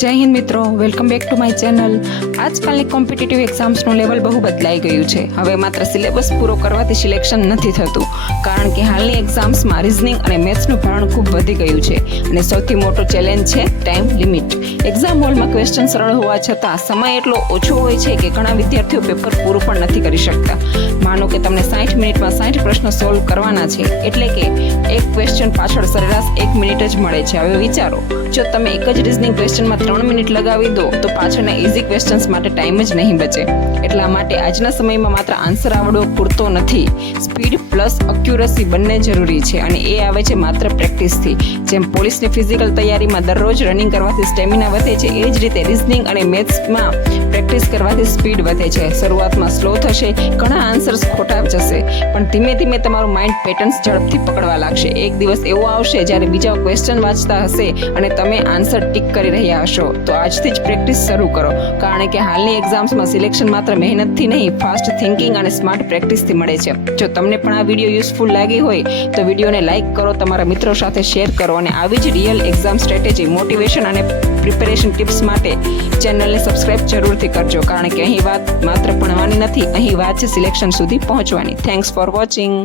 જય હિન્દ મિત્રો, welcome back to my channel. આજકાલની કોમ્પિટિટિવ એક્ઝામ્સનું લેવલ બહુ બદલાઈ ગયું છે. હવે માત્ર સિલેબસ પૂરો કરવાથી સિલેક્શન નથી થતું, કારણ કે હાલની એક્ઝામ્સમાં રિઝનિંગ અને મેથ્સનું ભારણ ખૂબ વધી ગયું છે અને સૌથી મોટો ચેલેન્જ છે ટાઈમ લિમિટ. એક્ઝામ હોલમાં ક્વેશ્ચન સરળ હોવા છતાં સમય એટલો ઓછો હોય છે કે ઘણા વિદ્યાર્થીઓ પેપર પૂરું પણ નથી કરી શકતા. માનો કે તમને 60 મિનિટમાં 60 પ્રશ્નો સોલ્વ કરવાના છે, એટલે કે એક ક્વેશ્ચન પાછળ સરેરાશ 1 મિનિટ જ મળે છે. હવે વિચારો, જો તમે એક જ રિઝનિંગ ક્વેશ્ચનમાં 3 મિનિટ લગાવી દો તો પાછળના ઇઝી ક્વેશ્ચન્સ માટે ટાઈમ જ નહીં બચે. એટલા માટે આજના સમયમાં માત્ર આન્સર આવડવો પૂરતો નથી, સ્પીડ પ્લસ અક્યુરસી બંને જરૂરી છે અને એ આવે છે માત્ર પ્રેક્ટિસથી. જેમ પોલીસની ફિઝિકલ તૈયારીમાં દરરોજ રનિંગ કરવાથી સ્ટેમિના વધે છે, એ જ રીતે રિઝનિંગ અને મેથ્સમાં પ્રેક્ટિસ કરવાથી સ્પીડ વધે છે. શરૂઆતમાં સ્લો થશે, ઘણા આન્સર્સ ખોટા જશે, પણ ધીમે ધીમે તમારું માઇન્ડ પેટર્ન્સ ઝડપથી પકડવા લાગશે. એક દિવસ એવો આવશે જ્યારે બીજા ક્વેશ્ચન વાંચતા હશે અને તમે આન્સર ટીક કરી રહ્યા હશો. તો આજથી જ પ્રેક્ટિસ શરૂ કરો, કારણ કે હાલની એક્ઝામ્સમાં સિલેક્શન માત્ર મહેનતથી નહીં, ફાસ્ટ થિંકિંગ અને સ્માર્ટ પ્રેક્ટિસથી મળે છે. જો તમને પણ આ વિડીયો યુઝફુલ લાગી હોય તો વિડીયોને લાઇક કરો, તમારા મિત્રો સાથે શેર કરો અને આવી જ રિયલ એક્ઝામ સ્ટ્રેટેજી, મોટિવેશન અને પ્રિપેરેશન ટિપ્સ માટે ચેનલને સબસ્ક્રાઇબ જરૂરથી કરજો, કારણ કે અહીં વાત માત્ર ભણવાની નથી, અહીં વાત છે સિલેક્શન સુધી પહોંચવાની. Thanks for watching.